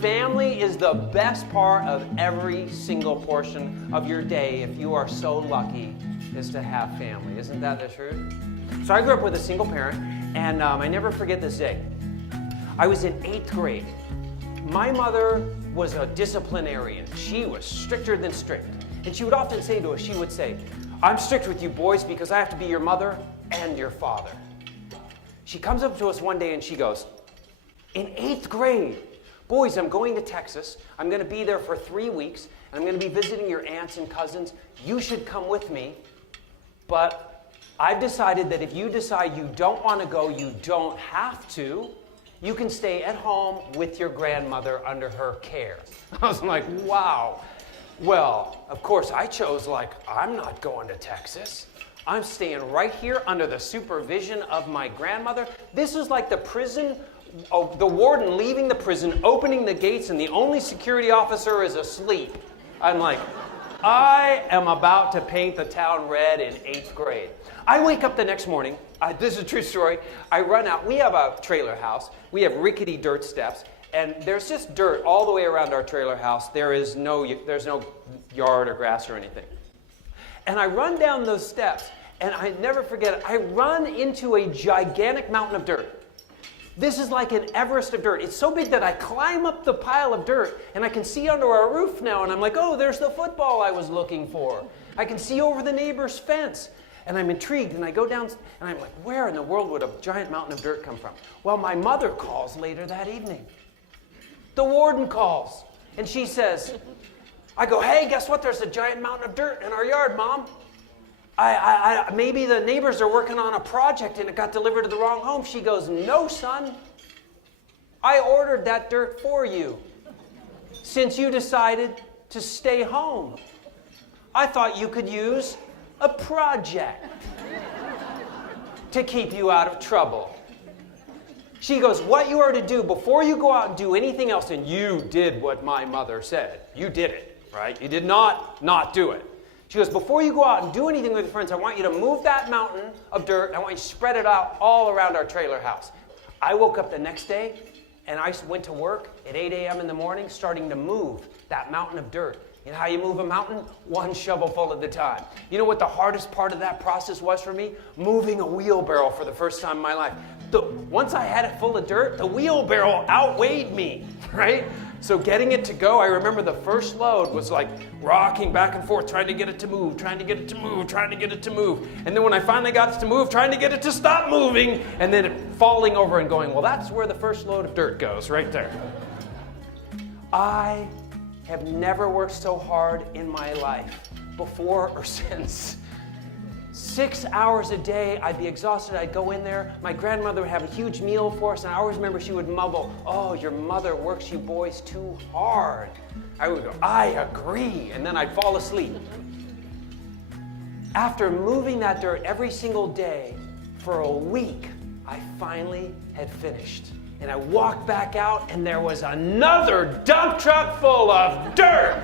family is the best part of every single portion of your day if you are so lucky is to have family. Isn't that the truth? So I grew up with a single parent, and I never forget this day. I was in 8th grade. My mother was a disciplinarian. She was stricter than strict. And she would often say to us, she would say, I'm strict with you boys because I have to be your mother and your father. She comes up to us one day and she goes, in 8th grade, boys, I'm going to Texas. I'm going to be there for 3 weeks, and I'm going to be visiting your aunts and cousins. You should come with me, but I've decided that if you decide you don't want to go, you don't have to. You can stay at home with your grandmother under her care. I was like, wow. Well, of course, I chose I'm not going to Texas. I'm staying right here under the supervision of my grandmother. This is like the prison, the warden leaving the prison, opening the gates, and the only security officer is asleep. I'm like, I am about to paint the town red in 8th grade. I wake up the next morning. This is a true story. I run out. We have a trailer house. We have rickety dirt steps, and there's just dirt all the way around our trailer house. There's no yard or grass or anything. And I run down those steps, and I never forget it. I run into a gigantic mountain of dirt. This is like an Everest of dirt. It's so big that I climb up the pile of dirt, and I can see under our roof now, and I'm like, oh, there's the football I was looking for. I can see over the neighbor's fence. And I'm intrigued, and I go down, and I'm like, where in the world would a giant mountain of dirt come from? Well, my mother calls later that evening. The warden calls, and she says, I go, hey, guess what? There's a giant mountain of dirt in our yard, Mom. Maybe the neighbors are working on a project, and it got delivered to the wrong home. She goes, no, son. I ordered that dirt for you since you decided to stay home. I thought you could use a project to keep you out of trouble. She goes, what you are to do before you go out and do anything else, and you did what my mother said. You did it, right? You did not do it. She goes, before you go out and do anything with your friends, I want you to move that mountain of dirt, and I want you to spread it out all around our trailer house. I woke up the next day, and I went to work at 8 a.m. in the morning, starting to move that mountain of dirt. You know how you move a mountain? One shovelful at a time. You know what the hardest part of that process was for me? Moving a wheelbarrow for the first time in my life. Once I had it full of dirt, the wheelbarrow outweighed me, right? So getting it to go, I remember the first load was like rocking back and forth, trying to get it to move, trying to get it to move, trying to get it to move. And then when I finally got it to move, trying to get it to stop moving, and then it falling over and going, well, that's where the first load of dirt goes, right there. I have never worked so hard in my life, before or since. 6 hours a day, I'd be exhausted, I'd go in there, my grandmother would have a huge meal for us, and I always remember she would mumble, oh, your mother works you boys too hard. I would go, I agree, and then I'd fall asleep. After moving that dirt every single day for a week, I finally had finished. And I walked back out, and there was another dump truck full of dirt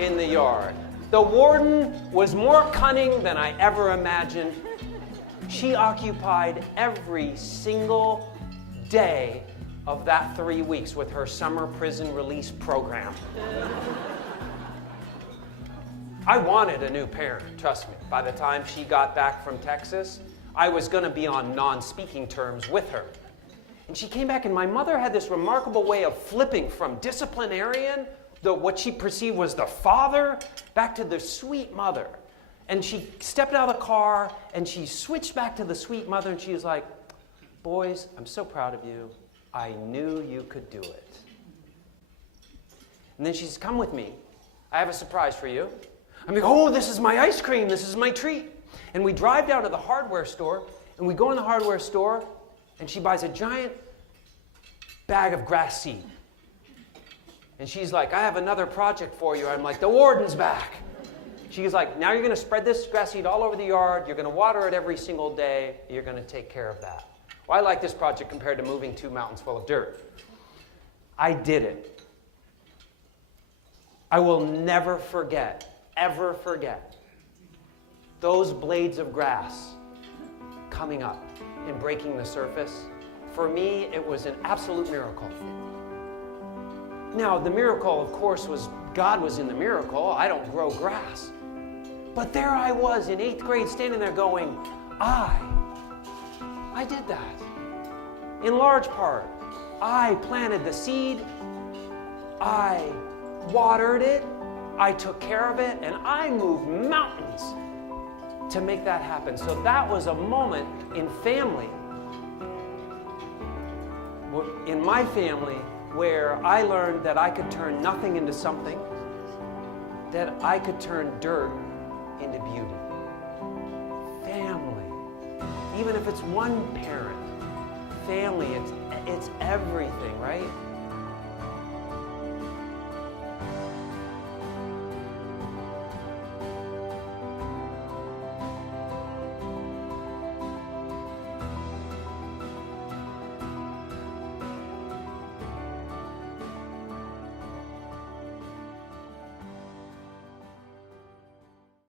in the yard. The warden was more cunning than I ever imagined. She occupied every single day of that 3 weeks with her summer prison release program. I wanted a new parent, trust me. By the time she got back from Texas, I was going to be on non-speaking terms with her. And she came back, and my mother had this remarkable way of flipping from disciplinarian, what she perceived was the father, back to the sweet mother. And she stepped out of the car, and she switched back to the sweet mother, and she was like, boys, I'm so proud of you. I knew you could do it. And then she says, come with me. I have a surprise for you. I'm like, oh, this is my ice cream. This is my treat. And we drive down to the hardware store, and we go in the hardware store, and she buys a giant bag of grass seed. And she's like, I have another project for you. I'm like, the warden's back. She's like, now you're going to spread this grass seed all over the yard. You're going to water it every single day. You're going to take care of that. Well, I like this project compared to moving 2 mountains full of dirt. I did it. I will never forget, ever forget, those blades of grass coming up and breaking the surface. For me, it was an absolute miracle. Now, the miracle, of course, was God was in the miracle. I don't grow grass. But there I was in 8th grade standing there going, I did that. In large part, I planted the seed, I watered it, I took care of it, and I moved mountains to make that happen. So that was a moment in family, in my family, where I learned that I could turn nothing into something, that I could turn dirt into beauty. Family. Even if it's one parent, family, it's everything, right?